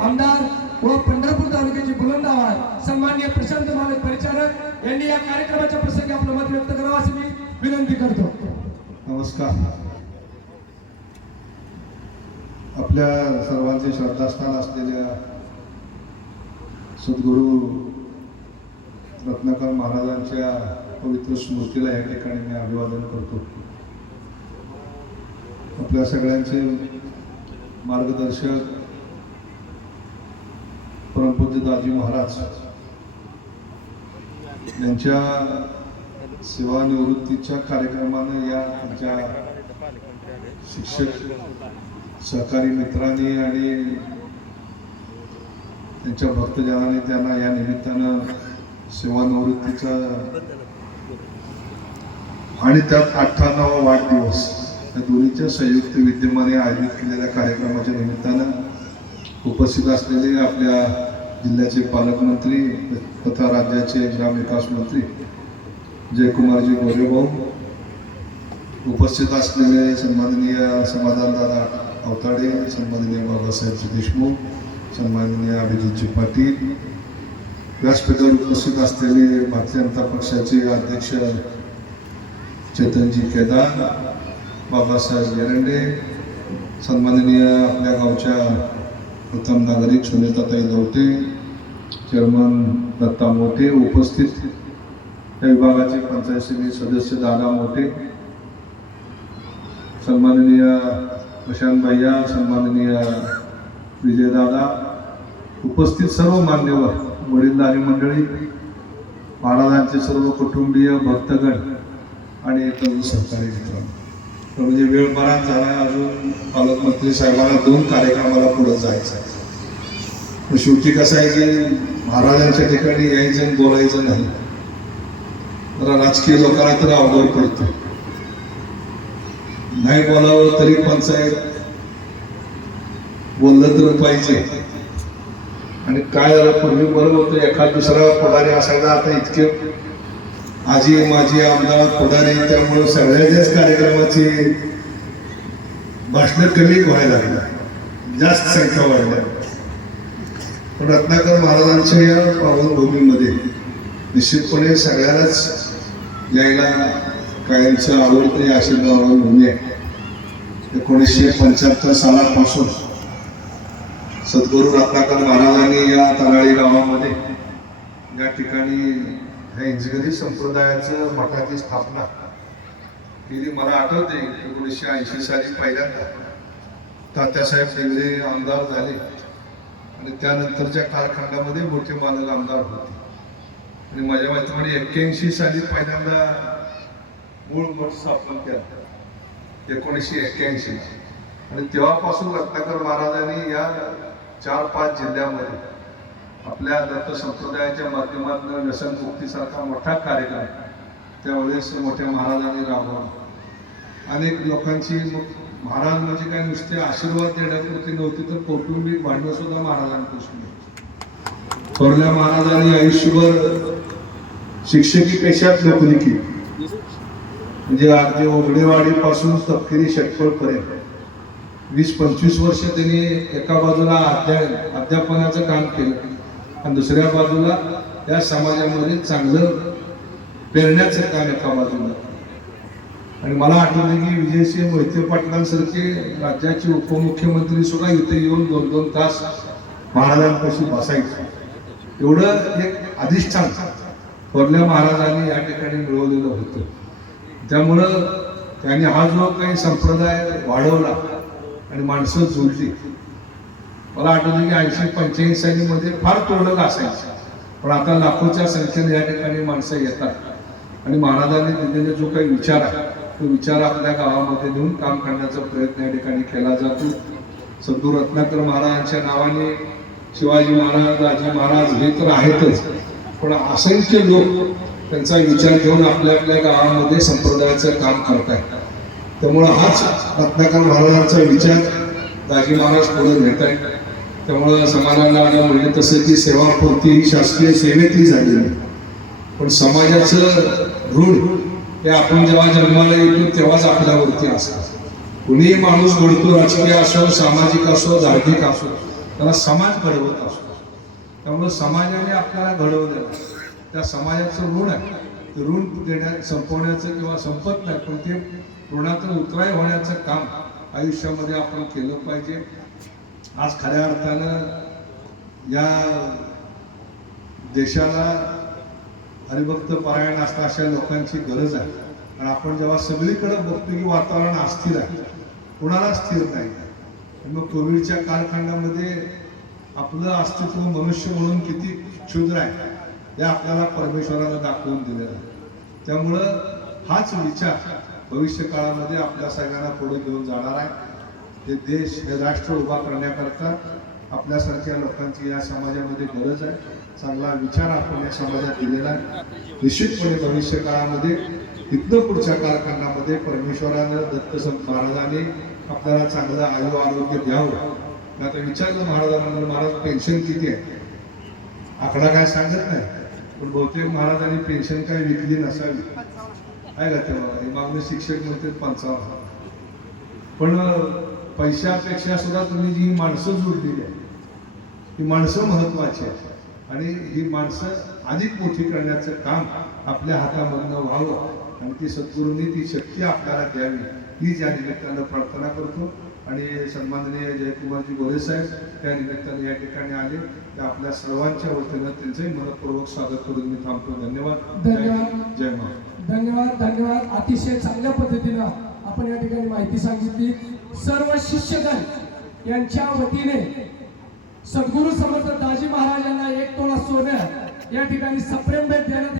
आमदार व पंढरपूर तालुक्याचे बुलंद आवाज सन्माननीय प्रशांत महाराज परिचारक यांनी या कार्यक्रमाच्या प्रसंगी आपलं मत व्यक्त करावं अशी मी विनंती करतो. नमस्कार. आपल्या सर्वांचे श्रद्धास्थान असलेल्या सद्गुरू रत्नाकर महाराजांच्या पवित्र स्मृतीला या ठिकाणी मी अभिवादन करतो. आपल्या सगळ्यांचे मार्गदर्शक परमपूज्य दाजी महाराज यांच्या सेवानिवृत्तीच्या कार्यक्रमानं या आमच्या शिक्षक सहकारी मित्रांनी आणि त्यांच्या भक्तजनाने त्यांना या निमित्तानं सेवानिवृत्तीचा आणि त्यात अठ्ठावन्नावा वाढदिवस या दोन्हीच्या संयुक्त विद्यमाने आयोजित केलेल्या कार्यक्रमाच्या निमित्तानं उपस्थित असलेले आपल्या जिल्ह्याचे पालकमंत्री तथा राज्याचे ग्रामविकास मंत्री जयकुमारजी गोरेभाऊ उपस्थित असलेले सन्माननीय समाधानदादा अवताडे सन्माननीय बाबासाहेबजी देशमुख सन्माननीय अभिजितजी पाटील व्यासपीठावर उपस्थित असलेले भारतीय जनता पक्षाचे अध्यक्ष चेतनजी केदार बाबासाहेब येरंडे सन्माननीय आपल्या गावच्या प्रथम नागरिक सुनीताताई गवते चेअरमन दत्ता मोठे उपस्थित या विभागाचे पंचायत समिती सदस्य दादा मोठे सन्माननीय प्रशांत भैया सन्माननीय विजयदादा उपस्थित सर्व मान्यवर वडीलधारी मंडळी महाराजांचे सर्व कुटुंबीय भक्तगण आणि तरुण सहकारी मित्र तर म्हणजे वेळ बराच झाला अजून पालकमंत्री साहेबांना दोन कार्यक्रमाला पुढे जायचं आहे. पण शेवटी कसं आहे की महाराजांच्या ठिकाणी यायचं आणि बोलायचं नाही. जरा राजकीय लोकांना तर अवघड पडतो. नाही बोलावं तरी पंचायत बोललं तर पाहिजे. आणि काय झालं पूर्वी बरं होतं एखाद दुसरा पुढारी असायला आता इतके आजी माझी आमदार पुढारी त्यामुळे सगळ्याच्याच कार्यक्रमाची भाषणं कमी व्हायला लागली. जास्त संख्या वाढल्या. पण रत्नाकर महाराजांच्या या पावनभूमीमध्ये निश्चितपणे सगळ्यालाच यायला कायमचं आवडतं या अशी पावनभूमी आहे. एकोणीसशे पंच्याहत्तर सालापासून सद्गुरू रत्नाकर महाराजांनी या तराळी गावामध्ये या ठिकाणी या इंजगरी संप्रदायाचं मठाची स्थापना. केली मला आठवते एकोणीसशे ऐंशी साली पहिल्यांदा. तात्यासाहेब डेंगरे आमदार झाले. आणि त्यानंतरच्या कालखंडामध्ये मोठे मालक आमदार होते. आणि माझ्या मैत्रिणी एक्क्याऐंशी साली पहिल्यांदा मूळ मठ स्थापन केला. एकोणीसशे एक्क्याऐंशी आणि तेव्हापासून रत्नाकर महाराजांनी या चार पाच जिल्ह्यामध्ये आपल्या दत्त संप्रदायाच्या माध्यमातून व्यसनमुक्तीसारखा मोठा कार्यक्रम त्यावेळेस मोठ्या महाराजांनी राबवला अनेक लोकांची महाराज म्हणजे काय नुसते आशीर्वाद देण्यापुरती नव्हती तर कौटुंबिक भांडणं सुद्धा महाराजांपासून थोरल्या महाराजांनी आयुष्यभर शिक्षकी पेशात नोकरी केली. म्हणजे अगदी ओगडेवाडीपासून तपकिरी षटफळपर्यंत वीस पंचवीस वर्ष त्यांनी एका बाजूला अध्या अध्यापनाचं काम केलं. आणि दुसऱ्या बाजूला त्या समाजामध्ये चांगलं पेरण्याचं काम एका बाजूला. आणि मला आठवलं की विजयसिंह मोहिते पाटलांसारखे राज्याचे उपमुख्यमंत्री सुद्धा इथे येऊन दोन दोन तास महाराजांपाशी बसायचे. एवढं एक अधिष्ठान थोरल्या महाराजांनी या ठिकाणी मिळवलेलं होतं. त्यामुळं त्यांनी हा जो काही संप्रदाय वाढवला आणि माणसं जुळली मला आठवतं की ऐंशी पंच्याऐंशी सालीमध्ये फार तोडक असायचं. पण आता लाखोच्या संख्येने या ठिकाणी माणसं येतात. आणि महाराजांनी दिलेला जो काही विचार आहे तो विचार आपल्या गावामध्ये घेऊन काम करण्याचा प्रयत्न या ठिकाणी केला जातो. संतू रत्नाकर महाराजांच्या नावाने शिवाजी महाराज राजे महाराज हे तर आहेतच. पण असंख्य लोक त्यांचा विचार घेऊन आपल्या आपल्या गावामध्ये संप्रदायाचं काम करतायत. त्यामुळं हाच रत्नाकर महाराजांचा विचार राजे महाराज पुढे घेत आहेत त्यामुळं समाजाला आणि म्हणजे तसं ती सेवापूर्ती ही शासकीय सेवेतली झालेली पण समाजाचं ऋण हे आपण जेव्हा जन्माला येतो तेव्हाच आपल्यावरती असतं. कुणीही माणूस घडतो राजकीय असो सामाजिक असो धार्मिक असो त्याला समाज घडवत असतो. त्यामुळे समाजाने आपल्याला घडवलेलं त्या समाजाचं ऋण आहे. ते ऋण देण्या संपवण्याचं किंवा संपत नाही पण ते ऋणातून उतराय होण्याचं काम आयुष्यामध्ये आपण केलं पाहिजे. आज खऱ्या अर्थानं या देशाला हरिभक्त पारायण असणं अशा लोकांची गरज आहे. आणि आपण जेव्हा सगळीकडे बघतो की वातावरण अस्थिर आहे कुणाला स्थिर नाही? मग कोविडच्या कालखंडामध्ये आपलं अस्तित्व मनुष्य म्हणून किती क्षुद्र आहे हे आपल्याला परमेश्वरानं दाखवून दिलेलं आहे. त्यामुळं हाच विचार भविष्य काळामध्ये आपल्या सगळ्यांना पुढे घेऊन जाणार आहे. हे देश हे राष्ट्र उभा करण्याकरता आपल्यासारख्या लोकांची या समाजामध्ये गरज आहे. चांगला विचार आपण या समाजात दिलेला आहे. निश्चितपणे भविष्य काळामध्ये इथनं पुढच्या कालखंडामध्ये परमेश्वरानं दत्तसंत महाराजांनी आपल्याला चांगलं आयु आरोग्य द्यावं. मी आता विचारलं महाराजांना महाराज पेन्शन किती आहे? आकडा काय सांगत नाही. पण बहुतेक महाराजांनी पेन्शन काय विकली नसावी. आहे का तेव्हा हे मागणे शिक्षक म्हणते पंचावन्न. पण पैशापेक्षा सुद्धा तुम्ही जी माणसं जोडलेली आहे ही माणसं महत्वाची आहेत. आणि ही माणसं अधिक मोठी करण्याचं काम आपल्या हातामधनं व्हावं आणि ती सद्गुरूंनी ती शक्ती आपल्याला द्यावी हीच या निमित्तानं प्रार्थना करतो. आणि सन्माननीय जयकुमारजी गोरे साहेब त्या निमित्ताने या ठिकाणी आले. तर आपल्या सर्वांच्या वतीनं त्यांचंही मनपूर्वक स्वागत करून मी थांबतो. धन्यवाद. धन्यवाद. जय महाराज. धन्यवाद धन्यवाद. अतिशय चांगल्या पद्धतीनं आपण या ठिकाणी माहिती सांगितली. सर्व शिष्यगण यांच्या वतीने सद्गुरू समर्थ दाजी महाराजांना एक तोळा सोनं या ठिकाणी सप्रेम भेट देण्यात